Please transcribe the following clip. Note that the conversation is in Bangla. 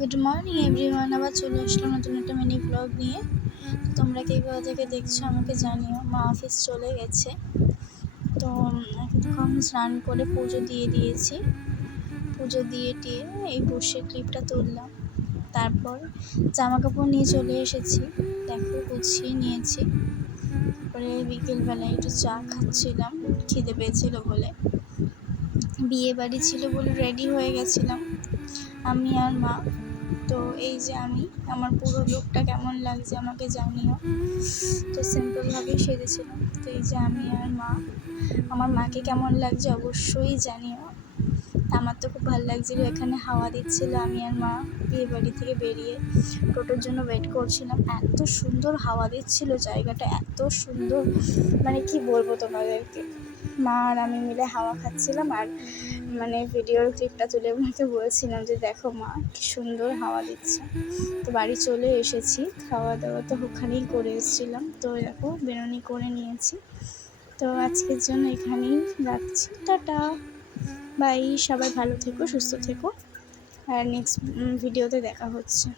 গুড মর্নিং এভরিওয়ান, আবার চলে আসলাম নতুন একটা মিনি ব্লগ নিয়ে। তো তোমরা কে কোথা থেকে দেখছো আমাকে জানিও। মা অফিস চলে গেছে, তো এখন স্নান করে পুজো দিয়ে দিয়েছি। পুজো দিয়ে টিয়ে এই বসে ক্লিপটা তুললাম। তারপর জামা কাপড় নিয়ে চলে এসেছি, দেখো গুছিয়ে নিয়েছি। তারপরে বিকেলবেলায় একটু চা খাচ্ছিলাম, খিদে পেয়েছিল বলে। বিয়ে বাড়ি ছিল বলে রেডি হয়ে গেছিলাম আমি আর মা। তো এই যে আমার পুরো লুকটা কেমন লাগছে আমাকে জানিও। তো সিম্পলভাবেই সেজেছিলাম। তো এই যে আমি আর মা, আমার মাকে কেমন লাগছে অবশ্যই জানিও। আমার তো খুব ভালো লাগছিলো, এখানে হাওয়া দিচ্ছিলো। আমি আর মা বিয়ে বাড়ি থেকে বেরিয়ে টোটোর জন্য ওয়েট করছিলাম। এত সুন্দর হাওয়া দিচ্ছিলো, জায়গাটা এত সুন্দর, মানে কি বলবো তোমাদেরকে। মা আর আমি মিলে হাওয়া খাচ্ছিলাম, আর ভিডিওর ক্লিপটা তুলে ওনাকে বলছিলাম যে দেখো মা কি সুন্দর হাওয়া দিচ্ছে। তো বাড়ি চলে এসেছি, খাওয়া দাওয়া তো ওখানেই করে এসেছিলাম। তো দেখো বেরোনি করে নিয়েছি। তো আজকের জন্য এখানেই রাখছি, টাটা বাই। সবাই ভালো থেকো, সুস্থ থেকো, আর নেক্সট ভিডিওতে দেখা হচ্ছে।